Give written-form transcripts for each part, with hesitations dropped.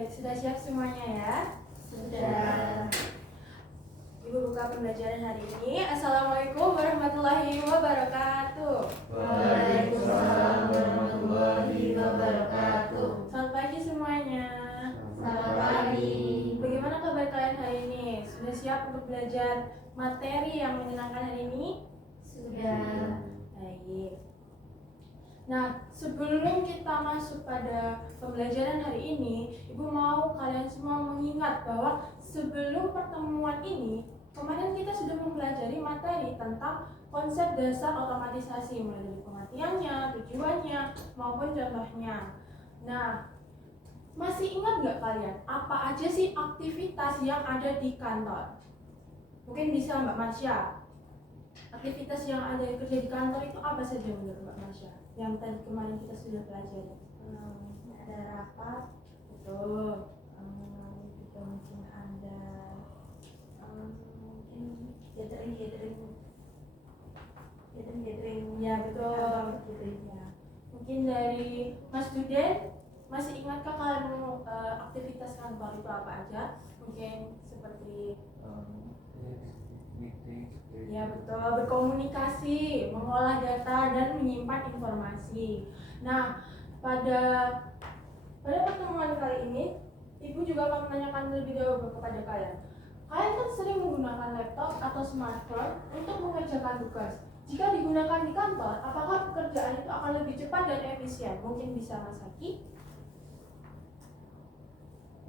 Baik, sudah siap semuanya ya? Sudah. Ibu buka pembelajaran hari ini. Assalamualaikum warahmatullahi wabarakatuh. Waalaikumsalam warahmatullahi wabarakatuh. Selamat pagi semuanya. Selamat pagi. Bagaimana kabar kalian hari ini? Sudah siap untuk belajar materi yang menyenangkan hari ini? Sudah. Baik. Nah, sebelum kita masuk pada pembelajaran hari ini, Ibu mau kalian semua mengingat bahwa sebelum pertemuan ini, kemarin kita sudah mempelajari materi tentang konsep dasar otomatisasi, mulai dari pengertiannya, tujuannya, maupun contohnya. Nah, masih ingat nggak kalian apa aja sih aktivitas yang ada di kantor? Mungkin bisa Mbak Marsha. Aktivitas yang ada kerja di kantor itu apa saja menurut Mbak Marsha? Yang tadi kemarin kita sudah pelajari. Ada rapat, Betul. juga mungkin ada mungkin gathering. Ya betul. Ya. Mungkin dari Mas Duden, masih ingatkah kalian aktivitas kantor itu apa aja? Mungkin seperti ya betul, berkomunikasi, mengolah data dan menyimpan informasi. Nah, pada pertemuan kali ini, Ibu juga akan menanyakan lebih dahulu kepada kalian. Kalian kan sering menggunakan laptop atau smartphone untuk mengerjakan tugas. Jika digunakan di kantor, apakah pekerjaan itu akan lebih cepat dan efisien? Mungkin bisa Mas Haki?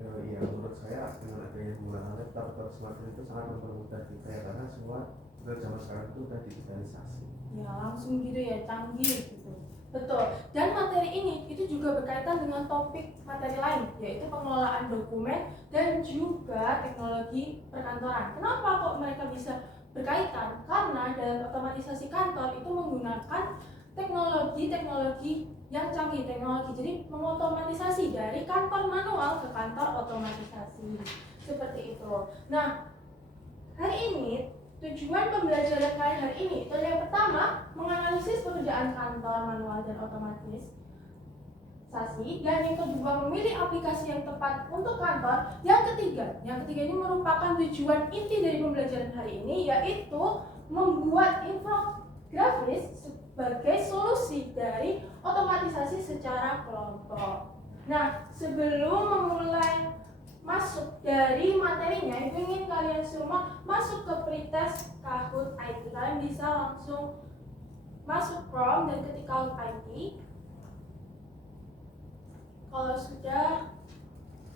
Ya, menurut saya dengan adanya penggunaan laptop atau smartphone itu sangat mempermudah kita ya, karena semua zaman sekarang itu sudah digitalisasi. Ya langsung gitu ya, canggih gitu. Betul. Dan materi ini itu juga berkaitan dengan topik materi lain, yaitu pengelolaan dokumen dan juga teknologi perkantoran. Kenapa kok mereka bisa berkaitan? Karena dalam otomatisasi kantor itu menggunakan teknologi yang canggih, jadi mengotomatisasi dari kantor manual ke kantor otomatisasi. Seperti itu. Nah, hari ini tujuan pembelajaran kalian hari ini itu yang pertama menganalisis pekerjaan kantor manual dan otomatisasi, dan yang kedua memilih aplikasi yang tepat untuk kantor. Yang ketiga ini merupakan tujuan inti dari pembelajaran hari ini, yaitu membuat infografis sebagai solusi dari otomatisasi secara kelompok. Nah, sebelum memulai masuk dari materinya, Ibu ingin kalian semua masuk ke pretest Kahoot IT. Kalian bisa langsung masuk Chrome dan ketik Kahoot IT. Kalau sudah,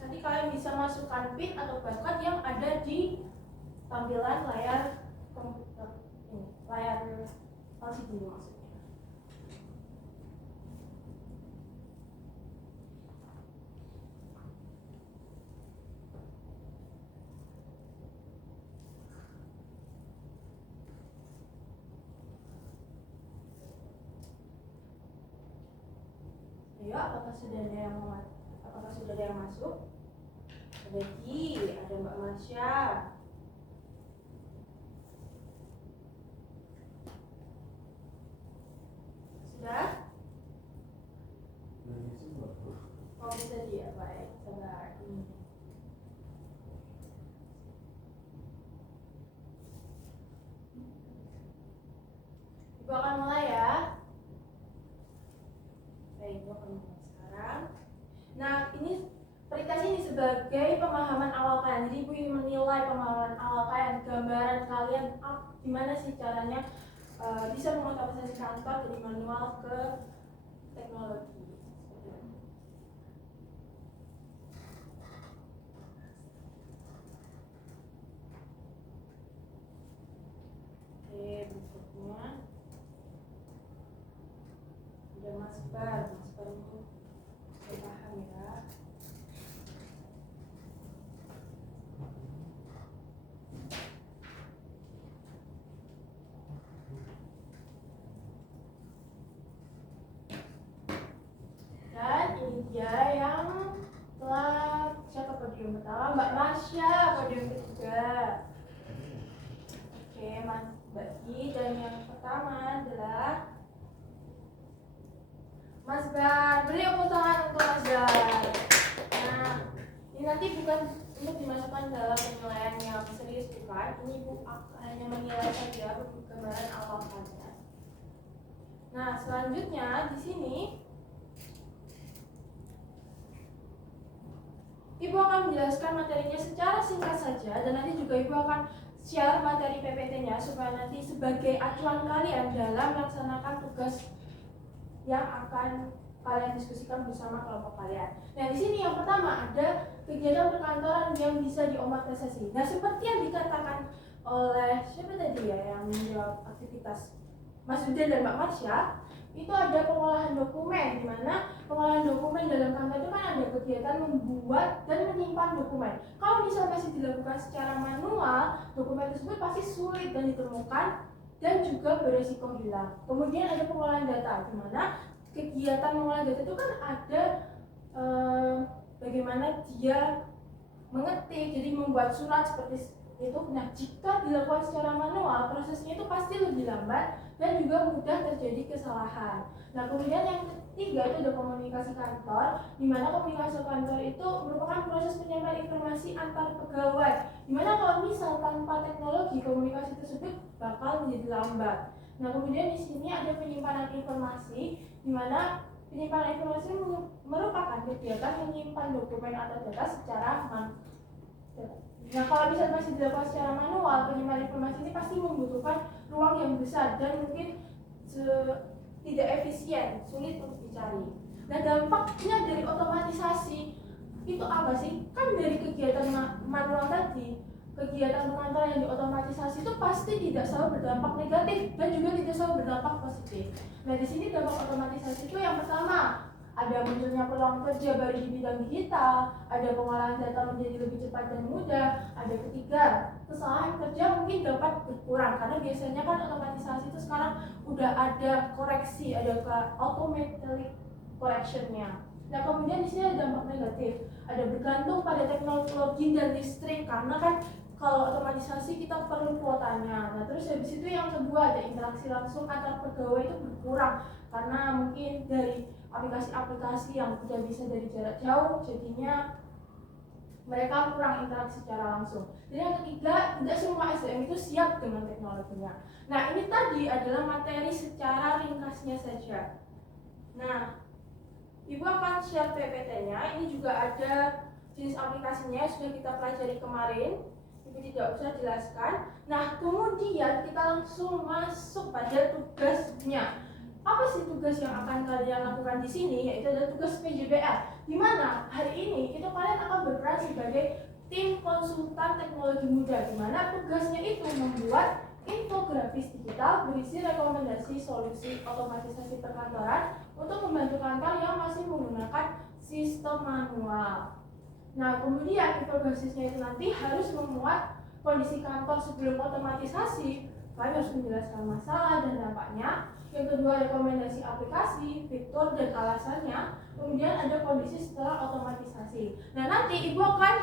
nanti kalian bisa masukkan pin atau barcode yang ada di tampilan layar komputer ini, layar LCD maksudnya. Ayo, apakah sudah ada yang masuk? Ada Ki, ada Mbak Marsha. Sudah? Oh, bisa dia, baik. Sabar. Ibu akan mulai ya. Baik, Ibu akan mulai sekarang. Nah, ini peritas ini sebagai pemahaman awal kalian. Jadi Ibu ingin menilai pemahaman awal kalian, gambaran kalian gimana sih caranya bisa mengotomatisasi kantor dari manual ke teknologi. Oke, berikutnya ada Mas Bar ini saya paham ya. Dan ini dia yang telah siapa podium pertama? Mbak Marsha, podium ketiga. Oke, Mas Bagi, dan yang pertama adalah Mas Bar. Beri tepuk tangan untuk Mas Bar. Nah, nanti bukan untuk dimasukkan dalam penilaian yang serius, bukan. Ini Bu hanya menilai saja gambaran awal saja. Nah, selanjutnya di sini Ibu akan menjelaskan materinya secara singkat saja, dan nanti juga Ibu akan share materi PPT-nya supaya nanti sebagai acuan kalian dalam melaksanakan tugas yang akan kalian diskusikan bersama kelompok kalian. Nah, di sini yang pertama ada kegiatan perkantoran yang bisa diomatisasi. Nah, seperti yang dikatakan oleh siapa tadi ya yang menjawab aktivitas Mas Udan dan Mbak Marsha, itu ada pengolahan dokumen, di mana pengolahan dokumen dalam kantor itu kan ada kegiatan membuat dan menyimpan dokumen. Kalau misalnya masih dilakukan secara manual, dokumen tersebut pasti sulit dan ditemukan dan juga beresiko hilang. Kemudian ada pengolahan data, di mana kegiatan pengolahan data itu kan ada bagaimana dia mengetik, jadi membuat surat seperti itu. Nah, jika dilakukan secara manual, prosesnya itu pasti lebih lambat dan juga mudah terjadi kesalahan. Nah, kemudian yang ketiga itu ada komunikasi kantor, di mana komunikasi kantor itu merupakan proses penyampaian informasi antar pegawai, di mana kalau misal tanpa teknologi komunikasi tersebut bakal menjadi lambat. Nah, kemudian di sini ada penyimpanan informasi, di mana penyimpanan informasi merupakan kegiatan menyimpan dokumen atau data secara manual. Nah, kalau misalnya masih dilakukan secara manual, penyimpanan informasi ini pasti membutuhkan ruang yang besar dan mungkin tidak efisien, sulit untuk dicari. Nah, dampaknya dari otomatisasi itu apa sih? Kan dari kegiatan manual tadi, kegiatan pengantar yang diotomatisasi itu pasti tidak selalu berdampak negatif dan juga tidak selalu berdampak positif. Nah, di sini dampak otomatisasi itu yang pertama, ada munculnya peluang kerja baru di bidang digital, ada pengolahan data menjadi lebih cepat dan mudah, ada ketiga, kesalahan kerja mungkin dapat berkurang karena biasanya kan otomatisasi itu sekarang udah ada koreksi, ada automatic correctionnya. Nah, kemudian di sini ada dampak negatif, ada bergantung pada teknologi dan listrik karena kan kalau otomatisasi kita perlu kuotanya. Nah, terus habis itu yang kedua ada interaksi langsung antar pegawai itu berkurang karena mungkin dari aplikasi-aplikasi yang udah bisa dari jarak jauh, jadinya mereka kurang interaksi secara langsung. Jadi yang ketiga, tidak semua SDM itu siap dengan teknologinya. Nah, ini tadi adalah materi secara ringkasnya saja. Nah, Ibu akan share PPT-nya. Ini juga ada jenis aplikasinya sudah kita pelajari kemarin. Ibu tidak usah jelaskan. Nah, kemudian kita langsung masuk pada tugasnya. Apa sih tugas yang akan kalian lakukan di sini? Yaitu adalah tugas PJBL. Di mana hari ini itu kalian akan berperan sebagai tim konsultan teknologi muda, di mana tugasnya itu membuat infografis digital berisi rekomendasi solusi otomatisasi perkantoran untuk membantu kantor yang masih menggunakan sistem manual. Nah, kemudian infografisnya itu nanti harus memuat kondisi kantor sebelum otomatisasi. Kalian harus menjelaskan masalah dan dampaknya. Yang kedua, rekomendasi aplikasi, fitur, dan alasannya. Kemudian ada kondisi setelah otomatisasi. Nah, nanti Ibu akan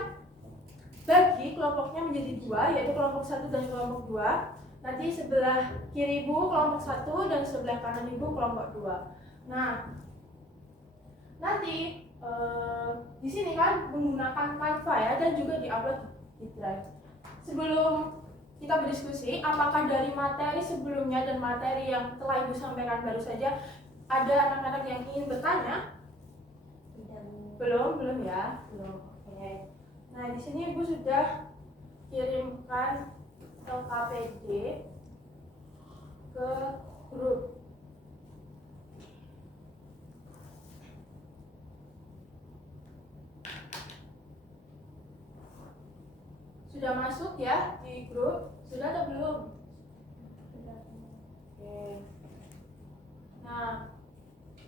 bagi kelompoknya menjadi dua, yaitu kelompok 1 dan kelompok 2. Nanti sebelah kiri Ibu kelompok 1 dan sebelah kanan Ibu kelompok 2. Nah, nanti di sini kan menggunakan Canva ya, dan juga diupload di Drive. Sebelum kita berdiskusi, apakah dari materi sebelumnya dan materi yang telah Ibu sampaikan baru saja ada anak-anak yang ingin bertanya? Belum ya, belum. Oke. Nah, di sini Ibu sudah kirimkan LKPD ke grup. Sudah masuk ya di grup? Sudah atau belum? Sudah. Oke. Nah,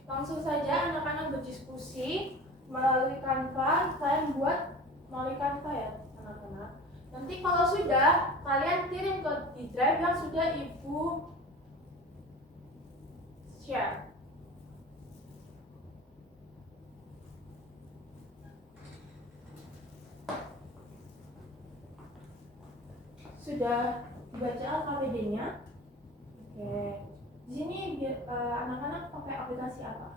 langsung saja anak-anak berdiskusi melalui Canva. Kalian buat melalui Canva ya anak-anak. Nanti kalau sudah, kalian kirim ke di Drive yang sudah Ibu share. Sudah baca LKPD-nya? Oke. Di sini anak-anak pakai aplikasi apa?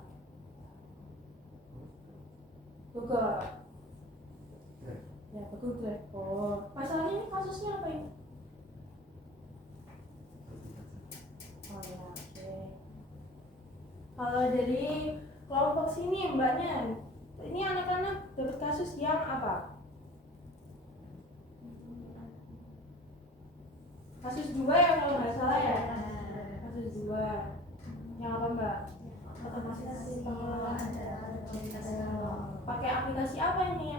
Google. Google Drive. Oh, masalahnya ini kasusnya apa ini? Oh ya, oke. Kalau dari kelompok sini mbaknya, ini anak-anak dapat kasus yang apa? Kasus 2 ya kalau nggak salah ya? Kasus 2. Yang apa mbak? Otomatisasi pengelolaan data aplikasi Pakai aplikasi apa ini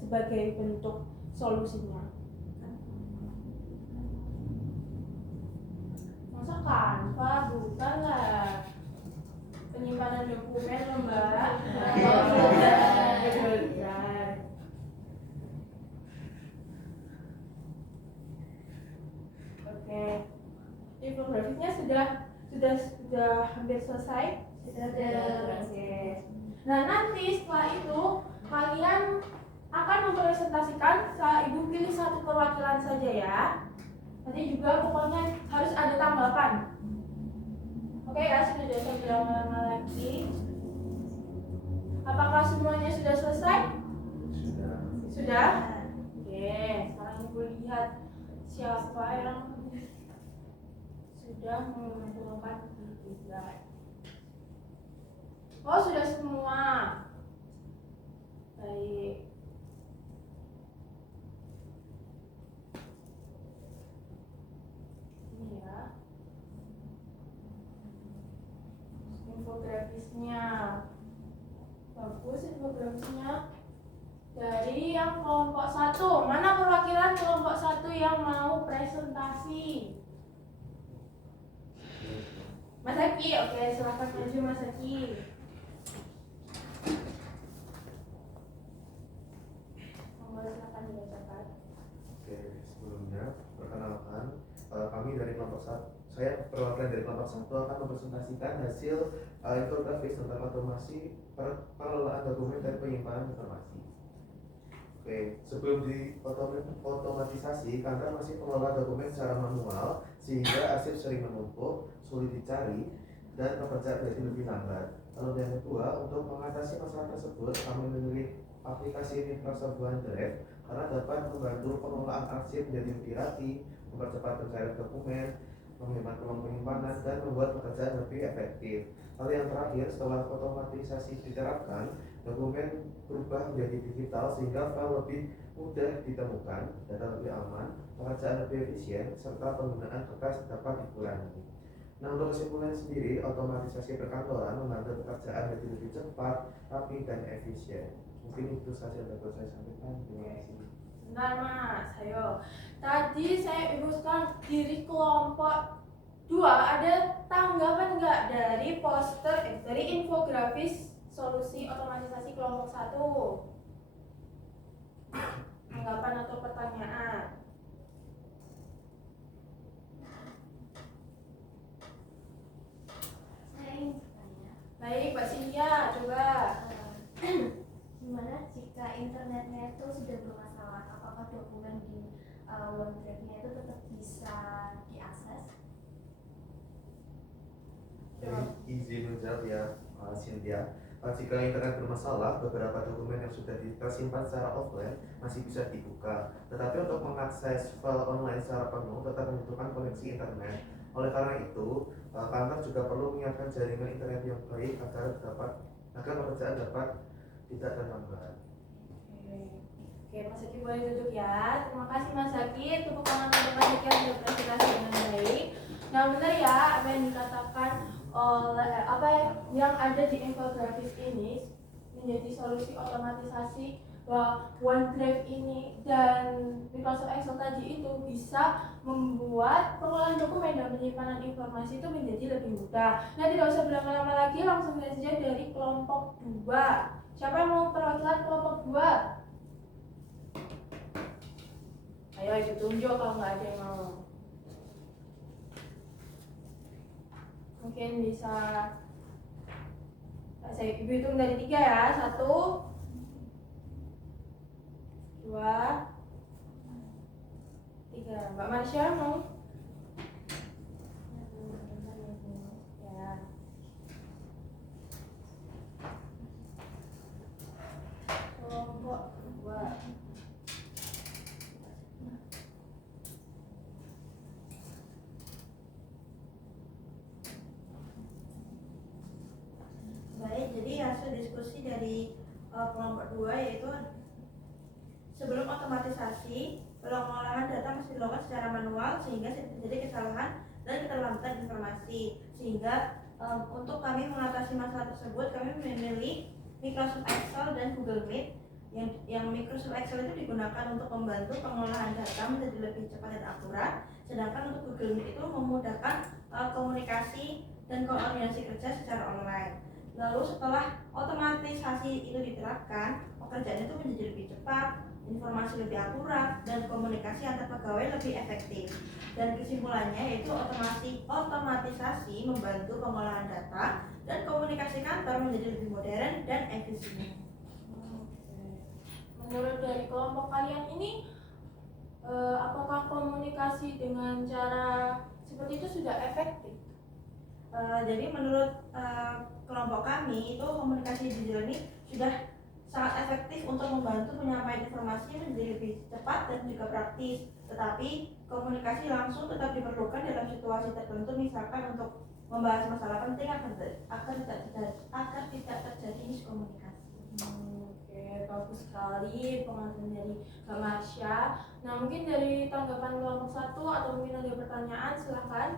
sebagai bentuk solusinya? Masa Canva? Bukan lah. Penyimpanan dokumen loh mbak. Google Drive. Oke. Infografisnya sudah hampir selesai. Sudah. Oke. Nah nanti setelah itu kalian akan mempresentasikan. Ibu pilih satu perwakilan saja ya. Nanti juga pokoknya harus ada tanggapan. Oke ya, sudah usah berlama-lama lagi. Apakah semuanya sudah selesai? Sudah. Sudah? Oke, sekarang ibu lihat siapa yang sudah mengumpulkan di Drive. Oh, sudah semua. Baik. Ini ya. Infografisnya. Bagus infografisnya. Dari yang kelompok 1. Mana perwakilan kelompok 1 yang mau presentasi? Mas Aki, oke, silakan maju Mas Aki. Monggo silakan dibacakan. Oke, sebelumnya perkenalkan kami dari kelompok 1. Saya perwakilan dari kelompok 1 akan mempresentasikan hasil infografis tentang otomasi pengelolaan dokumen dan penyimpanan informasi. Oke, sebelum otomatisasi, kantor masih mengelola dokumen secara manual sehingga arsip sering menumpuk, sulit dicari, dan pekerjaan jadi lebih lambat. Lalu yang kedua, untuk mengatasi masalah tersebut, kami memilih aplikasi Microsoft OneDrive karena dapat membantu pengelolaan arsip menjadi lebih rapi, mempercepat pencarian dokumen, menghemat ruang penyimpanan, dan membuat pekerjaan lebih efektif. Lalu yang terakhir, setelah otomatisasi diterapkan, dokumen berubah menjadi digital sehingga file lebih mudah ditemukan, data lebih aman, pekerjaan lebih efisien, serta penggunaan kertas dapat dikurangi. Nah, untuk kesimpulan sendiri, otomatisasi perkantoran membantu pekerjaan jadi lebih cepat, rapi, dan efisien. Mungkin itu saja yang dapat saya sampaikan. Terima kasih. Bentar Mas, ayo. Tadi saya uruskan diri kelompok 2. Ada tanggapan nggak dari poster, dari infografis solusi otomatisasi kelompok 1? Tanggapan atau pertanyaan? Saya ingin bertanya, Baik, Mbak Cynthia, coba. gimana jika internetnya itu sudah bermasalah? Apakah dokumen di OneDrive-nya itu tetap bisa diakses? Izin menjawab ya, Cynthia. Jika internet bermasalah, beberapa dokumen yang sudah tersimpan secara offline masih bisa dibuka. Tetapi untuk mengakses file online secara penuh tetap membutuhkan koneksi internet. Oleh karena itu, kantor juga perlu menyiapkan jaringan internet yang baik agar pekerjaan dapat tidak terhambat. Oke, Mas Zaki boleh duduk ya. Terima kasih Mas Zaki, tepuk tangan untuk Mas Zaki yang sudah presentasi dengan baik. Nah benar ya apa yang dikatakan oleh apa yang ada di infografis ini menjadi solusi otomatisasi bahwa OneDrive ini dan Microsoft Excel tadi itu bisa membuat pengelolaan dokumen dan penyimpanan informasi itu menjadi lebih mudah. Nah tidak usah berlama-lama lagi, langsung saja dari kelompok 2. Siapa yang mau perwakilan kelompok 2? Ayo ibu tunjuk kalau nggak ada yang mau. Mungkin bisa saya ibu hitung dari 3 ya. 1 2 3. Mbak Marsha mau? Ya. Kelompok 2. hasil diskusi dari kelompok 2, yaitu sebelum otomatisasi pengolahan data masih dilakukan secara manual sehingga terjadi kesalahan dan keterlambatan informasi. Sehingga untuk kami mengatasi masalah tersebut, kami memilih Microsoft Excel dan Google Meet. Yang Microsoft Excel itu digunakan untuk membantu pengolahan data menjadi lebih cepat dan akurat, sedangkan untuk Google Meet itu memudahkan komunikasi dan koordinasi kerja secara online. Lalu setelah otomatisasi itu diterapkan, pekerjaan itu menjadi lebih cepat, informasi lebih akurat, dan komunikasi antar pegawai lebih efektif. Dan kesimpulannya yaitu otomatisasi membantu pengolahan data dan komunikasi kantor menjadi lebih modern dan efisien. Menurut dari kelompok kalian ini, apakah komunikasi dengan cara seperti itu sudah efektif? Jadi menurut kelompok kami itu komunikasi digital ini sudah sangat efektif untuk membantu penyampaian informasi menjadi lebih cepat dan juga praktis. Tetapi komunikasi langsung tetap diperlukan dalam situasi tertentu, misalkan untuk membahas masalah penting agar tidak terjadi miskomunikasi. Oke, bagus sekali pengantar dari Mbak Marsha. Nah, mungkin dari tanggapan kelompok 1 atau mungkin ada pertanyaan, silahkan.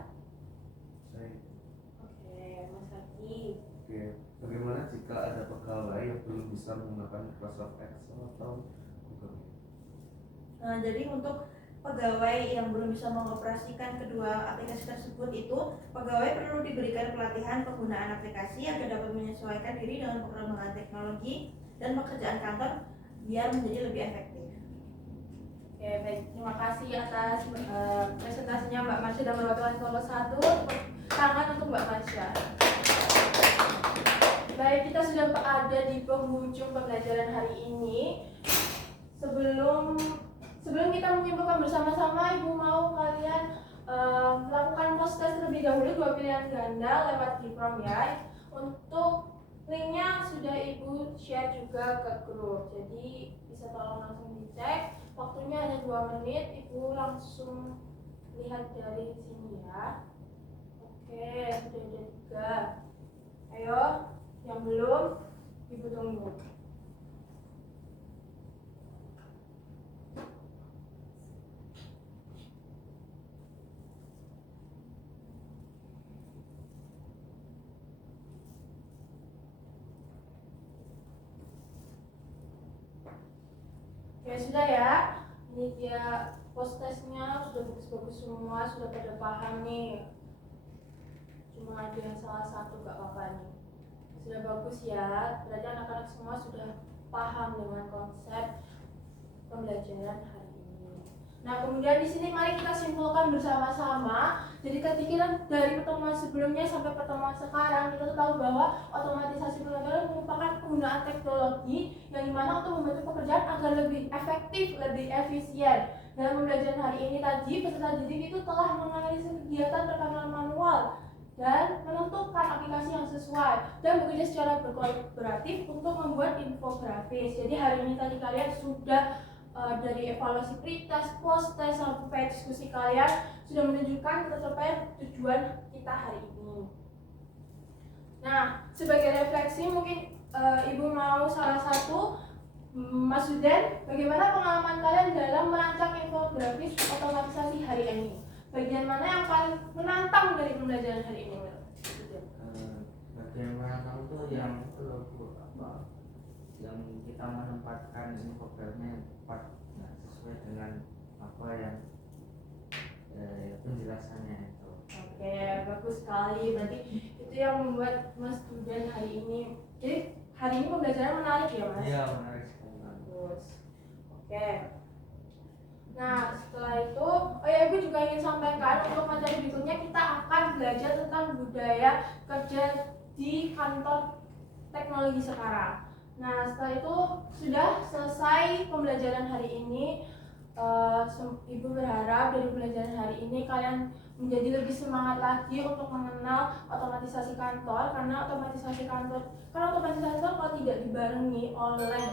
Oke, Mas Haki. Oke, bagaimana jika ada pegawai yang belum bisa menggunakan Microsoft Excel atau Google Meet? Nah, jadi untuk pegawai yang belum bisa mengoperasikan kedua aplikasi tersebut itu, pegawai perlu diberikan pelatihan penggunaan aplikasi agar dapat menyesuaikan diri dengan perkembangan teknologi dan pekerjaan kantor biar menjadi lebih efektif. Oke, baik. Terima kasih atas presentasinya Mbak Marsha dan mewakilkan kelompok 1. Tangan untuk Mbak Marsha. Baik, kita sudah ada di penghujung pembelajaran hari ini. Sebelum kita menyimpulkan bersama-sama, Ibu mau kalian melakukan post test terlebih dahulu 2 pilihan ganda lewat Giprom ya. Untuk linknya sudah Ibu share juga ke grup, jadi bisa tolong langsung dicek. Waktunya hanya 2 menit, Ibu langsung lihat dari sini ya. Oke, sudah ada 3. Ayo, yang belum, Ibu tunggu. Oke, sudah ya. Ini dia post testnya, sudah bagus-bagus semua, sudah pada paham nih. Cuma ada yang salah satu, gak apa-apa nih. Sudah bagus ya, berarti anak-anak semua sudah paham dengan konsep pembelajaran hari ini. Nah, kemudian di sini mari kita simpulkan bersama-sama. Jadi ketika dari pertemuan sebelumnya sampai pertemuan sekarang, kita tahu bahwa otomatisasi pembelajaran merupakan penggunaan teknologi yang dimana untuk membantu pekerjaan agar lebih efektif, lebih efisien. Dalam pembelajaran hari ini tadi, peserta didik itu telah menganalisis kegiatan rekaman manual dan menentukan aplikasi yang sesuai dan bekerja secara berkolaboratif untuk membuat infografis. Jadi hari ini tadi kalian sudah dari evaluasi pre-test, post-test, sampai diskusi kalian sudah menunjukkan tercapaian tujuan kita hari ini. Nah, sebagai refleksi mungkin Ibu mau salah satu, Mas Hudan, bagaimana pengalaman kalian dalam merancang infografis otomatisasi hari ini? Bagian mana yang paling menantang dari pembelajaran hari ini? Bagian menantang itu yang yang kita menempatkan infografisnya tepat, sesuai dengan apa yang penjelasannya itu. Oke, bagus sekali. Berarti itu yang membuat Mas Hudan hari ini. Jadi hari ini pembelajaran menarik ya, Mas? Iya, menarik sekali. Bagus. Oke. Nah, setelah itu, Ibu juga ingin sampaikan untuk materi berikutnya kita akan belajar tentang budaya kerja di kantor teknologi sekarang. Nah, setelah itu sudah selesai pembelajaran hari ini. Ibu berharap dari pembelajaran hari ini kalian menjadi lebih semangat lagi untuk mengenal otomatisasi kantor, karena otomatisasi kantor kalau tidak dibarengi oleh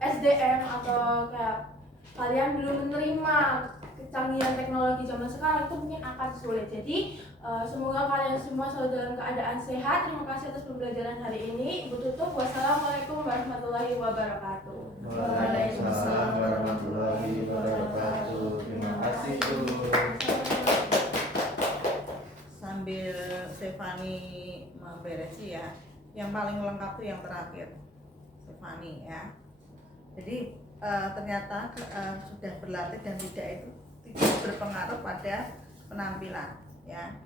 SDM atau kayak kalian belum menerima kecanggihan teknologi zaman sekarang itu mungkin akan sulit. Jadi semoga kalian semua selalu dalam keadaan sehat. Terima kasih atas pembelajaran hari ini. Ibu tutup. Wassalamualaikum warahmatullahi wabarakatuh. Waalaikumsalam warahmatullahi wabarakatuh. Terima kasih Bu. Sambil Stefani memberesi ya, yang paling lengkap itu yang terakhir Stefani ya. Jadi ternyata sudah berlatih dan tidak itu tidak berpengaruh pada penampilan ya.